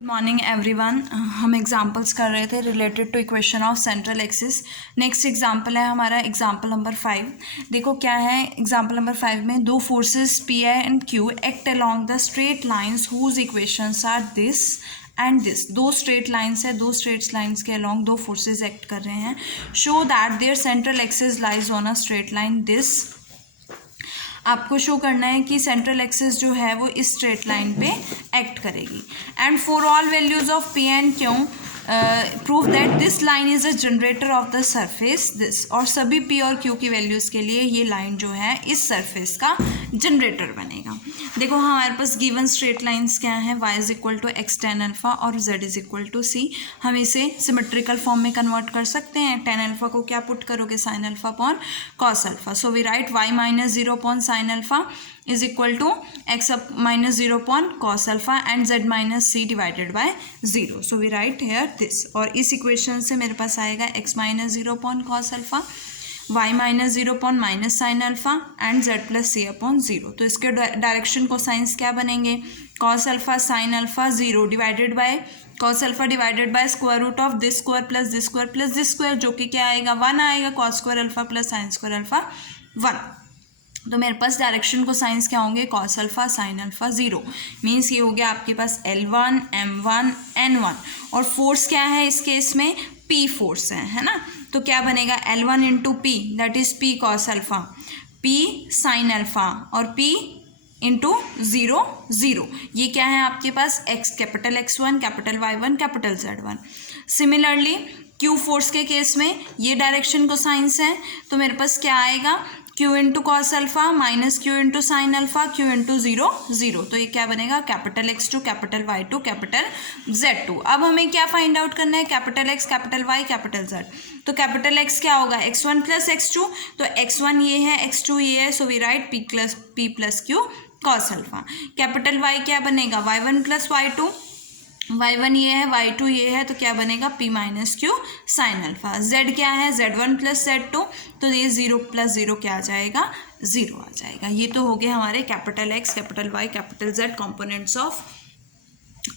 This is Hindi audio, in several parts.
Morning everyone. हम एग्जांपल्स कर रहे थे related to equation of central axis. Next example है हमारा एग्जांपल नंबर 5। देखो क्या है एग्जांपल नंबर 5 में, दो forces p i and q act along the straight lines whose equations are this and this. दो स्ट्रेट लाइंस है, दो स्ट्रेट लाइंस के अलोंग दो फोर्सेज एक्ट कर रहे हैं। Show that their central axis lies on a straight line this. आपको शो करना है कि सेंट्रल एक्सिस जो है वो इस स्ट्रेट लाइन पे एक्ट करेगी। And for all values of p and Q prove that this line is a generator off the surface this. और सभी पी और क्यू की वैल्यूज़ के लिए ये लाइन जो है इस सरफेस का जनरेटर बनेगा। देखो हमारे पास गिवन स्ट्रेट लाइंस क्या हैं, y is equal to x tan alpha और z is equal to c. हम इसे सिमेट्रिकल फॉर्म में कन्वर्ट कर सकते हैं। टेन अल्फा को क्या पुट करोगे, sine alpha upon cos alpha. So we write y minus zero upon sine alpha is equal to x minus zero upon cos alpha and z minus c divided by zero. So we write here this. और इस इक्वेशन से मेरे पास आएगा x minus zero upon cos alpha, y minus zero upon minus sine alpha and z plus c upon zero. तो इसके डायरेक्शन को साइंस क्या बनेंगे, cos alpha sine alpha zero divided by cos alpha divided by square root of this square plus this square plus this square, जो कि क्या आएगा, वन आएगा। Cos square alpha plus sine square alpha one. तो मेरे पास डायरेक्शन को साइंस क्या होंगे, cos alpha sine alpha zero. Means ये हो गया आपके पास L1 M1 N1। और फोर्स क्या है इस केस में, P फोर्स है ना। तो क्या बनेगा, L1 into P that is P cos alpha, P sine alpha और P इंटू जीरो जीरो। ये क्या है आपके पास, x capital X1 capital Y1 capital Z1। Similarly Q force के केस में ये डायरेक्शन को साइंस है, तो मेरे पास क्या आएगा, Q into cos alpha minus Q into sine alpha Q into zero zero. तो ये क्या बनेगा, capital X2 capital Y2 capital Z2। अब हमें क्या फाइंड आउट करना है, capital X capital Y capital Z। तो कैपिटल X क्या होगा, X1 प्लस X2। तो X1 ये है, X2 ये है। So we write P plus Q cos alpha. Capital Y क्या बनेगा, Y1 प्लस Y2। y1 ये है, y2 ये है, तो क्या बनेगा, p minus Q sine alpha. z क्या है, z1 प्लस z2। तो ये जीरो प्लस जीरो क्या आ जाएगा, जीरो आ जाएगा। ये तो हो गए हमारे capital x capital y capital z components of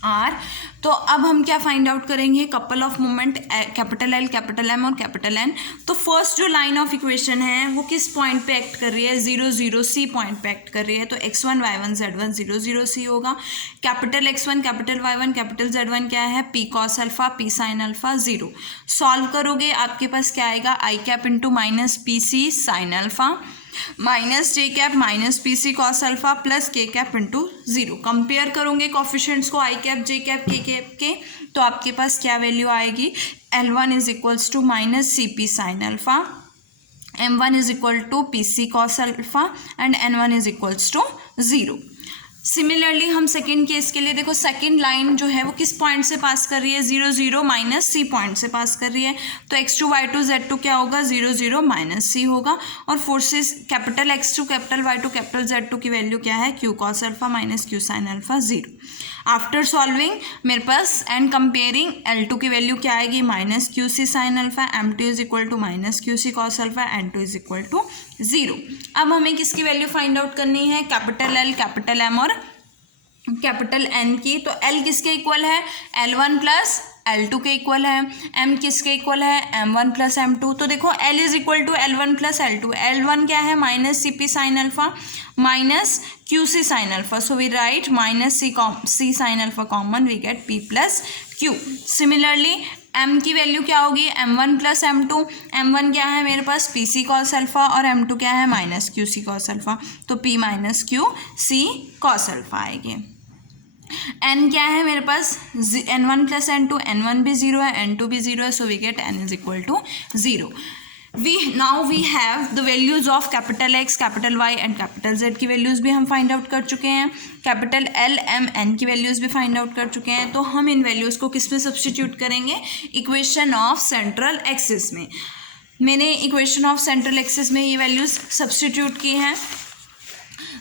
R. तो अब हम क्या फाइंड आउट करेंगे, couple of moment capital L capital M और कैपिटल N। तो फर्स्ट जो लाइन ऑफ इक्वेशन है वो किस पॉइंट पे एक्ट कर रही है, जीरो जीरो सी पॉइंट पे एक्ट कर रही है। तो x1 y1 z1 zero zero सी होगा। Capital x1 capital y1 capital z1 क्या है, p cos alpha p sine alpha zero. Solve करोगे आपके पास क्या आएगा, I cap into minus P C sine alpha minus J cap minus P C cos alpha plus K cap into zero. Compare करोगे कॉफिशेंट्स को, I cap J cap K cap के, तो आपके पास क्या वैल्यू आएगी, L1 is equals to minus C P sine alpha, M1 is equal to P C cos alpha and N1 is equals to zero. Similarly हम सेकेंड केस के लिए, देखो सेकेंड लाइन जो है वो किस पॉइंट से पास कर रही है, zero zero minus c point से पास कर रही है। तो x2 y2 z2 क्या होगा, जीरो जीरो माइनस सी होगा। और forces capital x2 capital y2 capital z2 की वैल्यू क्या है, q cos alpha minus q sine alpha zero. After solving मेरे पास एंड कंपेयरिंग L2 की वैल्यू क्या आएगी, minus q c sine alpha, M2 is equal to minus q c cos alpha, N2 is equal to zero. अब हमें किसकी वैल्यू फाइंड आउट करनी है, कैपिटल L कैपिटल M और कैपिटल N की। तो L किसके इक्वल है, L1 प्लस L2 के इक्वल है। M किसके इक्वल है, M1 प्लस M2। तो देखो L is equal to L1 plus L2। L1 क्या है, minus C P sine alpha minus q c sine alpha. So we write minus c sine alpha common, we get P plus Q। Similarly M की वैल्यू क्या होगी, M1 प्लस M2। M1 क्या है मेरे पास, पी सी कॉस अल्फा और M2 क्या है, minus q c cos alpha. तो P minus q c cos alpha आएगी। N क्या है मेरे पास, N1 प्लस N2, N1 भी जीरो है N2 भी जीरो है। So we get N is equal to zero. Now we have the values of capital X capital Y and capital Z की वैल्यूज़ भी हम फाइंड आउट कर चुके हैं। कैपिटल L M N की वैल्यूज़ भी फाइंड आउट कर चुके हैं। तो हम इन वैल्यूज़ को किस में सब्सटीट्यूट करेंगे, इक्वेशन ऑफ सेंट्रल एक्सिस में। मैंने इक्वेशन ऑफ सेंट्रल एक्सिस में ये वैल्यूज़ सब्सटीट्यूट की हैं।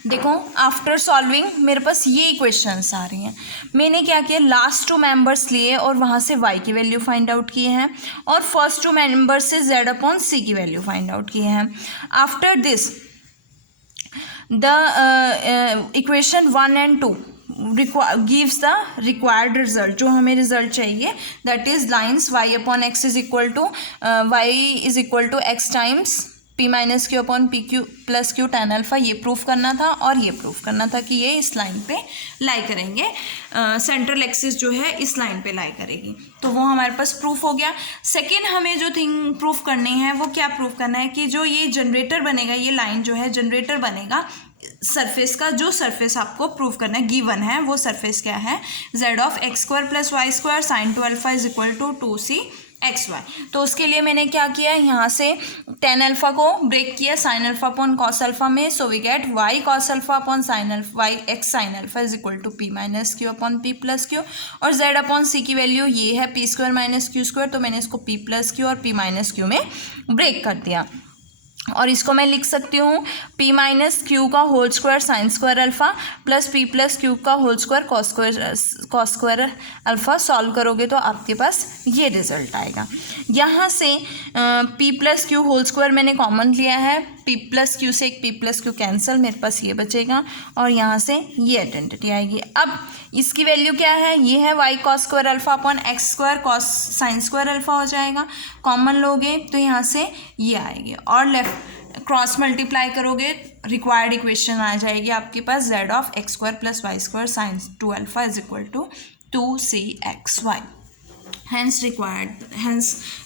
देखो आफ्टर सॉल्विंग मेरे पास ये इक्वेशंस आ रही हैं। मैंने क्या किया, लास्ट टू मेंबर्स लिए और वहाँ से y की वैल्यू फाइंड आउट किए हैं और फर्स्ट टू मेंबर्स से z अपॉन सी की वैल्यू फाइंड आउट किए हैं। After this the equation 1 and 2 gives the required result, जो हमें रिजल्ट चाहिए, that is lines y upon x is equal to x times p minus Q upon p q plus q tan alpha, ये प्रूफ करना था और ये प्रूफ करना था कि ये इस लाइन पे लाई करेंगे, सेंट्रल एक्सिस जो है इस लाइन पे लाई करेगी, तो वो हमारे पास प्रूफ हो गया। सेकेंड हमें जो थिंग प्रूफ करनी है वो क्या प्रूफ करना है कि जो ये जनरेटर बनेगा, ये लाइन जो है जनरेटर बनेगा सरफेस का, जो सरफेस आपको प्रूव करना है गिवन है, वो सरफेस क्या है, z of x square plus y square sine 2 alpha is equal to 2c XY। तो उसके लिए मैंने क्या किया, यहाँ से tan अल्फा को ब्रेक किया sine alpha upon cos alpha में, so we get y cos alpha upon sine alpha y x sine alpha is equal to p minus Q upon p plus Q, और z अपॉन c की वैल्यू ये है p square minus Q square, तो मैंने इसको p प्लस क्यू और p माइनस क्यू में ब्रेक कर दिया, और इसको मैं लिख सकती हूँ p माइनस क्यू का whole square sine square alpha plus p plus Q का whole square cos square alpha. Solve करोगे तो आपके पास ये रिजल्ट आएगा। यहाँ से p plus q whole square मैंने कॉमन लिया है, p प्लस क्यू से एक p प्लस क्यू कैंसिल, मेरे पास ये बचेगा और यहाँ से ये आइडेंटिटी आएगी। अब इसकी वैल्यू क्या है, ये है y cos square alpha upon x square cos sine square alpha हो जाएगा, कॉमन लोगे तो यहाँ से ये आएगी, और लेफ्ट क्रॉस मल्टीप्लाई करोगे रिक्वायर्ड इक्वेशन आ जाएगी आपके पास, z of x square plus y square sine 2 alpha is equal to 2cxy। Hence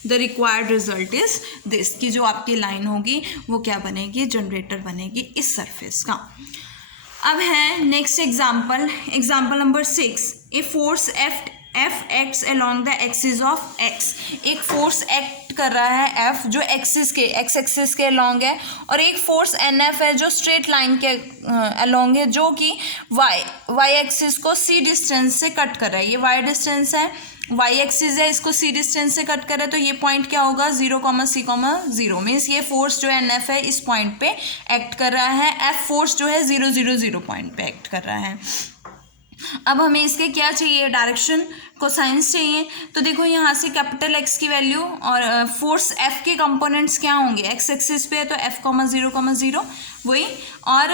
the required result is this, कि जो आपकी लाइन होगी वो क्या बनेगी, जनरेटर बनेगी इस सरफेस का। अब है next example number 6। A force F acts along the axis of x, एक फोर्स एक्ट कर रहा है एफ जो एक्स एक्सिस के अलोंग है, और एक फोर्स एन एफ है जो स्ट्रेट लाइन के अलोंग है, जो कि वाई एक्सिस को सी डिस्टेंस से कट कर रहा है। ये वाई डिस्टेंस है, वाई एक्सिस है, इसको सी डिस्टेंस से कट कर रहा है, तो ये पॉइंट क्या होगा 0,c,0 मीन्स ये फोर्स जो एन एफ है इस पॉइंट पे एक्ट कर रहा है, एफ फोर्स जो है 0,0,0 पॉइंट पे एक्ट कर रहा है। अब हमें इसके क्या चाहिए, डायरेक्शन कोसाइंस चाहिए। तो देखो यहाँ से कैपिटल एक्स की वैल्यू और फोर्स एफ के कंपोनेंट्स क्या होंगे, एक्स एक्सिस पे है तो f, 0,0 वही, और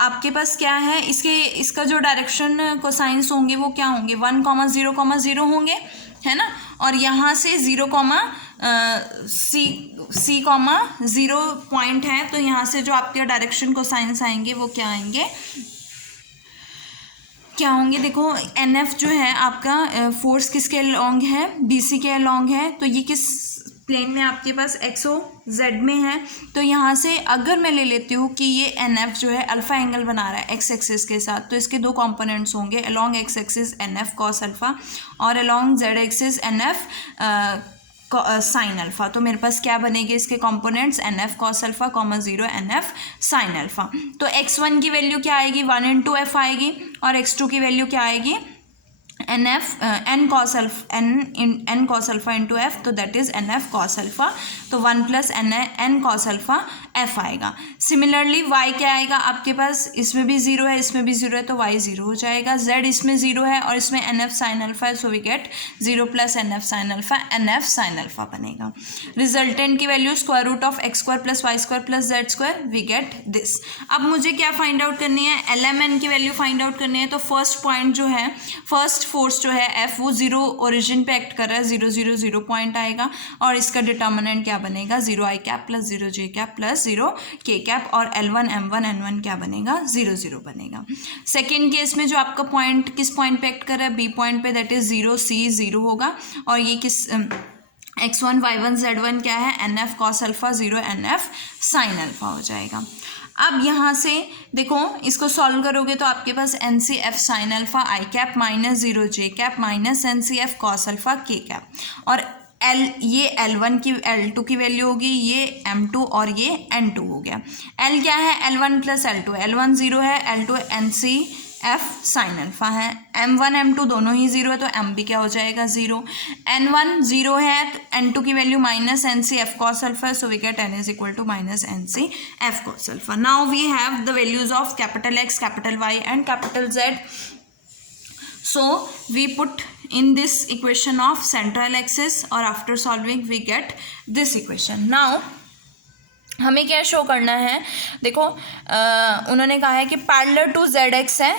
आपके पास क्या है, इसका जो डायरेक्शन कोसाइंस होंगे वो क्या होंगे 1,0,0 होंगे, है ना, और यहाँ से 0,0 पॉइंट है, तो यहाँ से जो आपके डायरेक्शन कोसाइंस आएंगे वो क्या आएंगे, क्या होंगे, देखो एन एफ जो है आपका फोर्स किसके अलोंग है, बी सी के अलोंग है, तो ये किस प्लेन में आपके पास एक्सो जेड में है। तो यहाँ से अगर मैं ले लेती हूँ कि ये एन एफ जो है अल्फा एंगल बना रहा है एक्स एक्सिस के साथ, तो इसके दो कंपोनेंट्स होंगे, along x axis N F cos alpha और along Z axis N F sine alpha. तो मेरे पास क्या बनेंगे इसके components, N F cos alpha, 0 N F sine alpha. तो x1 की वैल्यू क्या आएगी 1 इंटू एफ आएगी, और x2 की वैल्यू क्या आएगी N F N cos alpha into F, तो that is N F cos alpha, तो 1 plus N cos alpha F आएगा। सिमिलरली y क्या आएगा आपके पास, इसमें भी 0 है, इसमें भी 0 है, तो y 0 हो जाएगा, z इसमें 0 है और इसमें एन एफ साइन अल्फा है, so we get 0 plus n F sine alpha, n F sine alpha बनेगा। रिजल्टेंट की value square root of x square plus y square plus z square, we get this. अब मुझे क्या फाइंड आउट करनी है, एल एम एन की वैल्यू फाइंड आउट करनी है। तो फर्स्ट पॉइंट जो है, फर्स्ट फोर्स जो है एफ, वो 0 ओरिजिन पे एक्ट कर रहा है, 0,0,0 पॉइंट आएगा, और इसका डिटर्मिनेंट क्या बनेगा 0 i cap plus 0 j cap plus 0 k cap, और L1 M1 N1 क्या बनेगा 0,0 बनेगा। सेकेंड केस में जो आपका पॉइंट किस पॉइंट पे एक्ट कर रहा है, बी पॉइंट पे, दैट इज 0 c 0 होगा, और ये किस x1 y1 z1 क्या है n F cos alpha 0 N F sine alpha हो जाएगा। अब यहाँ से देखो इसको सॉल्व करोगे तो आपके पास N C F sine alpha I cap minus 0 J cap minus N C F cos alpha K cap, और ये L1 की L2 की वैल्यू होगी, ये M2 और ये N2 हो गया। L क्या है L1 प्लस L2, L1 0 है, L2 NC F sine alpha है, M1 M2 दोनों ही 0 है, तो M भी क्या हो जाएगा 0, N1 0 है, तो N2 की value minus N C F cos alpha है, so we get N is equal to minus N C F cos alpha. Now we have the values of capital X, capital Y and capital Z. So we put in this equation of central axis, or after solving we get this equation. Now हमें क्या शो करना है, देखो उन्होंने कहा है कि पैरेलल टू जेड एक्स है,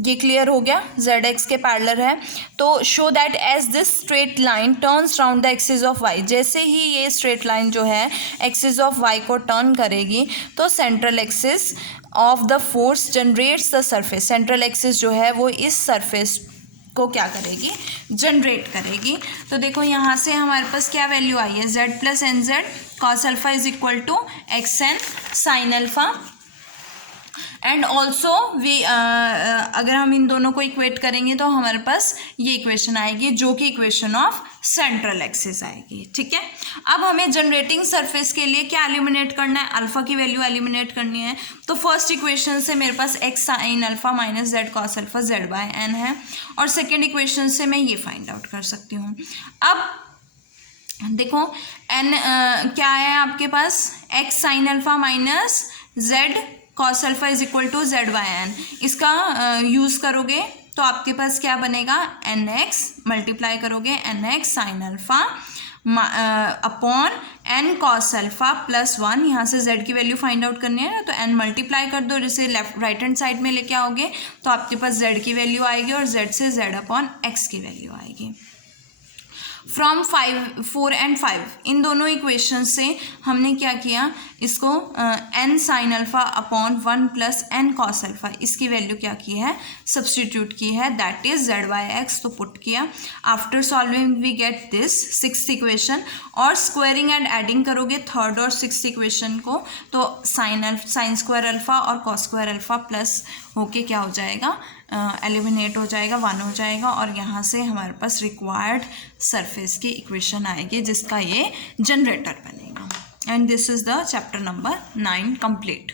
ये क्लियर हो गया, जेड एक्स के पैरेलल है। तो show that as this straight line turns round the axis of y, जैसे ही ये स्ट्रेट लाइन जो है एक्सिस ऑफ वाई को टर्न करेगी तो central axis of the force generates the surface, central axis जो है वो इस सरफेस को क्या करेगी, जनरेट करेगी। तो देखो यहाँ से हमारे पास क्या वैल्यू आई है, z plus n z cos alpha is equal to x n sine alpha. And also we अगर हम इन दोनों को इक्वेट करेंगे तो हमारे पास ये इक्वेशन आएगी जो कि इक्वेशन ऑफ सेंट्रल एक्सिस आएगी। ठीक है, अब हमें जनरेटिंग सरफेस के लिए क्या एलिमिनेट करना है, अल्फा की वैल्यू एलिमिनेट करनी है। तो फर्स्ट इक्वेशन से मेरे पास x sine alpha minus Z cos alpha Z by N है, और सेकेंड इक्वेशन से मैं ये फाइंड आउट कर सकती हूँ। अब देखो एन क्या है आपके पास, x sine alpha minus Z cos alpha is equal to Z by N, इसका यूज़ करोगे तो आपके पास क्या बनेगा, एन एक्स मल्टीप्लाई करोगे N x sine alpha upon N cos alpha plus 1, यहाँ से z की वैल्यू फाइंड आउट करनी है तो n मल्टीप्लाई कर दो, जैसे लेफ्ट राइट हैंड साइड में लेके आओगे तो आपके पास z की वैल्यू आएगी और z से z अपॉन x की वैल्यू आएगी। फ्रॉम 4 एंड 5 इन दोनों इक्वेशन से हमने क्या किया, इसको n sine alpha upon 1 plus N cos alpha, इसकी वैल्यू क्या की है, सब्सटीट्यूट की है, that is z by x, तो पुट किया। After solving we get this sixth equation, और स्क्वायरिंग एंड एडिंग करोगे थर्ड और सिक्स्थ इक्वेशन को तो साइन स्क्वायर अल्फा और कॉस स्क्वायर अल्फा प्लस होके क्या हो जाएगा, एलिमिनेट हो जाएगा, 1 हो जाएगा, और यहाँ से हमारे पास रिक्वायर्ड सरफेस की इक्वेशन आएगी जिसका ये जनरेटर बनेगा। And this is the chapter number 9 complete.